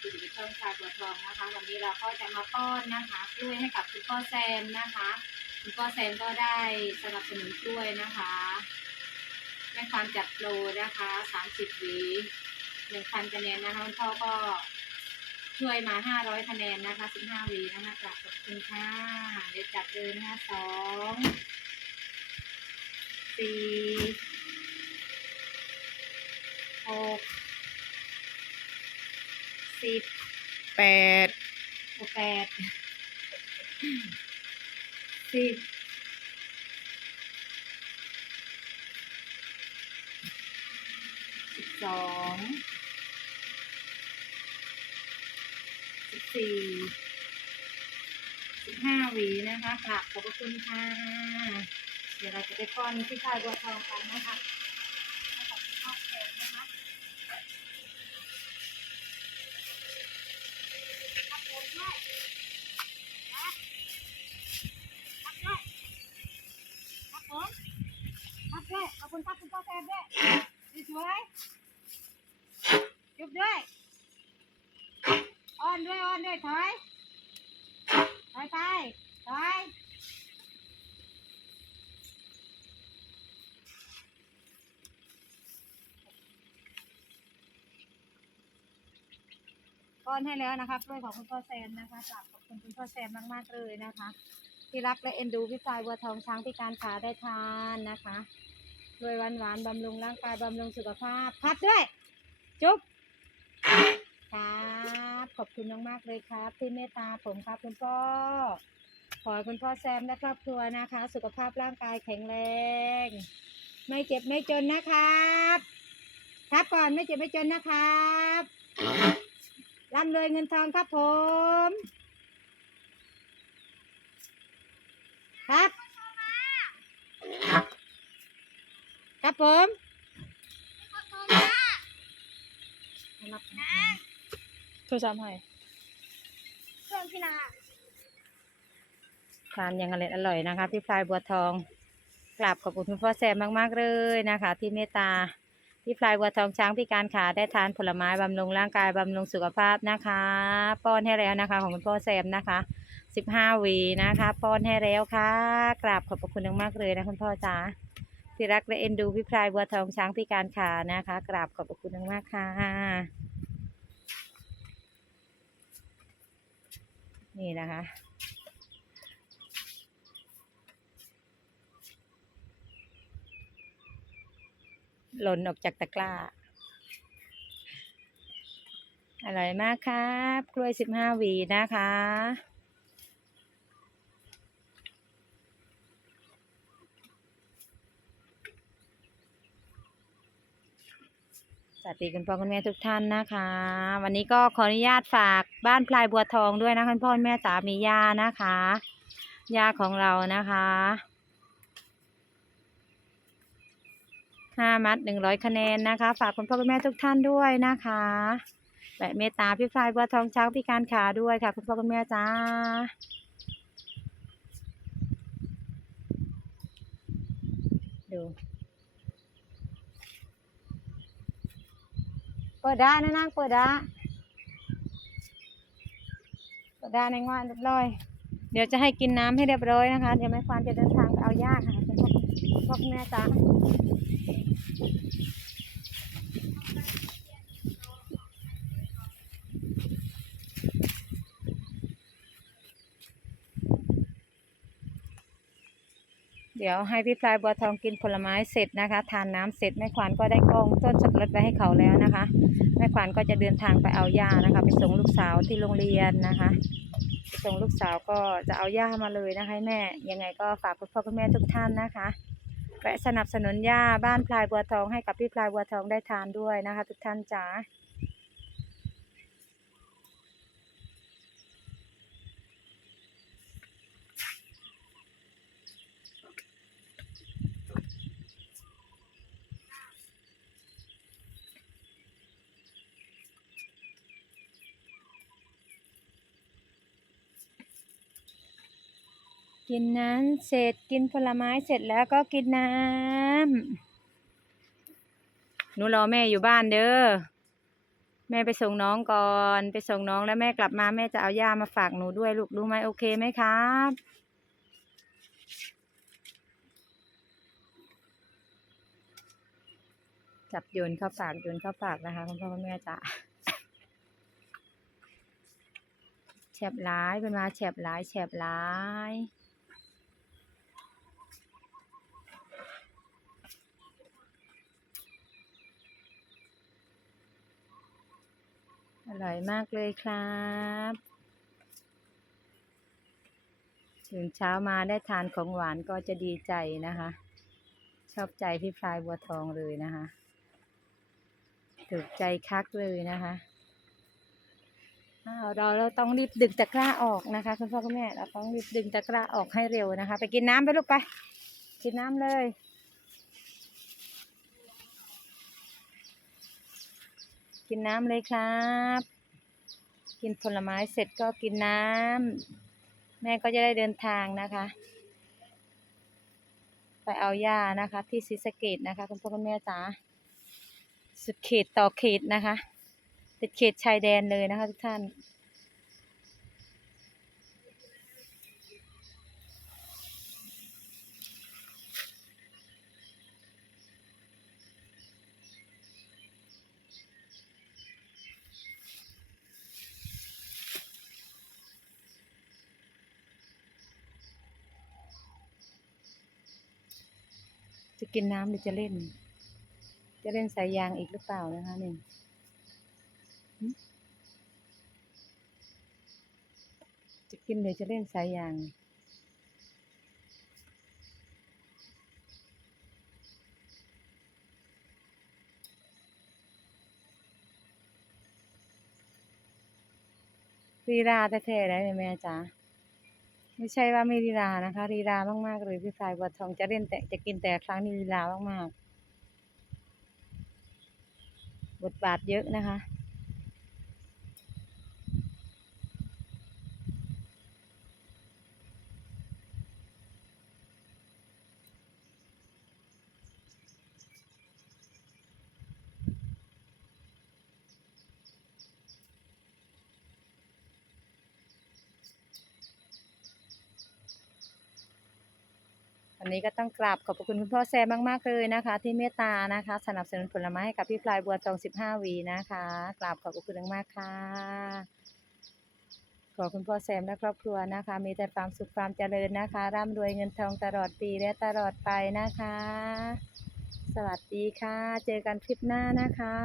คุณอยู่ในช่องชาตัวทองนะคะ วันนี้เราก็จะมาป้อนนะคะกล้วยให้กับคุณพ่อแซมนะคะคุณพ่อแซมก็ได้สนับสนุนกล้วยนะคะแม่ความจัดโปรนะคะสามสิบหวีหนึ่งพันคะแนนนะคะคุณพ่อก็ช่วยมาห้าร้อยคะแนนนะคะสิบห้าวีนะคะกลับขอบคุณค่ะเดี๋ยวจัดเลยนะคะสองสี่หก สิบแปดหกแปดสิบสิบสองสิบสี่สิบห้าหวีนะคะกลับขอบพระคุณค่ะ เดี๋ยวเราจะไปป้อนที่ชายบัวทองกันนะคะ ครับคุณพ่อแซมด้วยสวยๆจุบด้วยอ้อนด้วยอ้อนด้วยถอยถอยไปถอยป้อนให้แล้วนะคะกล้วยของคุณพ่อแซมนะคะกราบขอบคุณคุณพ่อแซมมากๆเลยนะคะ ที่รักและเอ็นดูพี่ชายบัวทองช้างพิการขาได้ทานนะคะ ด้วยหวานหวานบำรุงร่างกายบำรุงสุขภาพพัดด้วย จุ๊บครับขอบคุณมากๆเลยครับ ที่เมตตาผมครับคุณพ่อขอให้คุณพ่อแซมและครอบครัวนะคะ สุขภาพร่างกายแข็งแรง ไม่เจ็บไม่จนนะครับครับก่อนไม่เจ็บไม่จนนะครับร่ำรวยเงินทองครับผม ครับ ครับผมรับโทรศัพท์ให้เครื่องพี่นาทานอย่างอร่อยอร่อยนะคะพี่พลายบัวทองกราบขอบคุณคุณพ่อแซมมากๆเลยนะคะ ที่เมตตาพี่พลายบัวทองช้างพิการขาได้ทานผลไม้บำรุงร่างกายบำรุงสุขภาพนะคะ ป้อนให้แล้วนะคะ ของคุณพ่อแซมนะคะสิบห้าหวีนะคะ ป้อนให้แล้วค่ะ กราบขอบพระคุณมากๆเลยนะคุณพ่อจ๋า ที่รักและเอ็นดูพี่พลายบัวทองช้างพิการขานะคะ กราบขอบพระคุณมากค่ะ นี่นะคะหล่นออกจากตะกร้า อร่อยมากครับ กล้วยสิบห้าหวีนะคะ วัสดีคุณพ่อคุณแม่ทุกท่านนะคะ วันนี้ก็ขออนุญาตฝากบ้านพลายบัวทองด้วยนะคุณพ่อคุณแม่จ๋ามียานะคะยาของเรานะคะห้ามัดหนึ่งร้อยคะแนนนะคะ ฝากคุณพ่อคุณแม่ทุกท่านด้วยนะคะและเมตตาพี่พลายบัวทองช้างพิการขาด้วยค่ะ คุณพ่อคุณแม่จ้าดู ปิดได้นะนางเปิดได้เปิดได้ในงานเรียบร้อย เดี๋ยวจะให้กินน้ำให้เรียบร้อยนะคะ เดี๋ยวแม่ควานจะเดินทางไปเอายากค่ะคุณพ่อคุณพ่อคุณแม่จ้า เดี๋ยวให้พี่พลายบัวทองกินผลไม้เสร็จนะคะ ทานน้ำเสร็จแม่ควานก็ได้กล้องต้นสับปะรดไว้ให้เขาแล้วนะคะ แม่ขวัญก็จะเดินทางไปเอาย่านะคะ ไปส่งลูกสาวที่โรงเรียนนะคะส่งลูกสาวก็จะเอาย่ามาเลยนะคะแม่ยังไงก็ฝากคุณพ่อคุณแม่ทุกท่านนะคะแวะสนับสนุนย่าบ้านพลายบัวทองให้กับพี่พลายบัวทองได้ทานด้วยนะคะ ทุกท่านจ๋า กินน้ำเสร็จกินผลไม้เสร็จแล้วก็กินน้ำหนูรอแม่อยู่บ้านเด้อแม่ไปส่งน้องก่อนไปส่งน้องแล้วแม่กลับมาแม่จะเอาย่ามาฝากหนูด้วยลูกรู้ไหมโอเคไหมครับจับโยนเข้าปากโยนเข้าปากนะคะคุณพ่อคุณแม่จ๋าแฉบหลายเป็นมาแฉบหลายแฉบหลาย อร่อยมากเลยครับถึงเช้ามาได้ทานของหวานก็จะดีใจนะคะ ชอบใจพี่พลายบัวทองเลยนะคะถูกใจคักเลยนะคะอ้าเราเราต้องรีบดึงตะกร้าออกนะคะคุณพ่อคุณแม่เราต้องรีบดึงตะกร้าออกให้เร็วนะคะ ไปกินน้ำไปลูกไป กินน้ำเลย กินน้ำเลยครับ กินผลไม้เสร็จก็กินน้ำแม่ก็จะได้เดินทางนะคะ ไปเอาหญ้านะคะ ที่ศรีสะเกดนะคะ คุณพ่อคุณแม่จ๋าสุดเขตต่อเขตนะคะ ติดเขตชายแดนเลยนะคะทุกท่าน กินน้ำหรือจะเล่น จะเล่นสายยางอีกหรือเปล่านะคะหนึ่งจะกินหรือจะเล่นสายยางรีราแท้ๆได้ไหมแม่จ๋า ไม่ใช่ว่าไม่ลีลานะคะลีลามากๆเลยพี่สายบัวทองจะเล่นแต่จะกินแต่ครั้งนี้ลีลามากๆ บทบาทเยอะนะคะ วันนี้ก็ต้องกราบขอบพระคุณคุณพ่อแซมมากๆเลยนะคะ ที่เมตตานะคะ สนับสนุนผลไม้ให้กับพี่พลายบัวทอง15หวีนะคะกราบขอบพระคุณมากๆค่ะขอคุณพ่อแซมและครอบครัวนะคะ มีแต่ความสุขความเจริญนะคะ ร่ำรวยเงินทองตลอดปีและตลอดไปนะคะ สวัสดีค่ะ เจอกันคลิปหน้านะคะ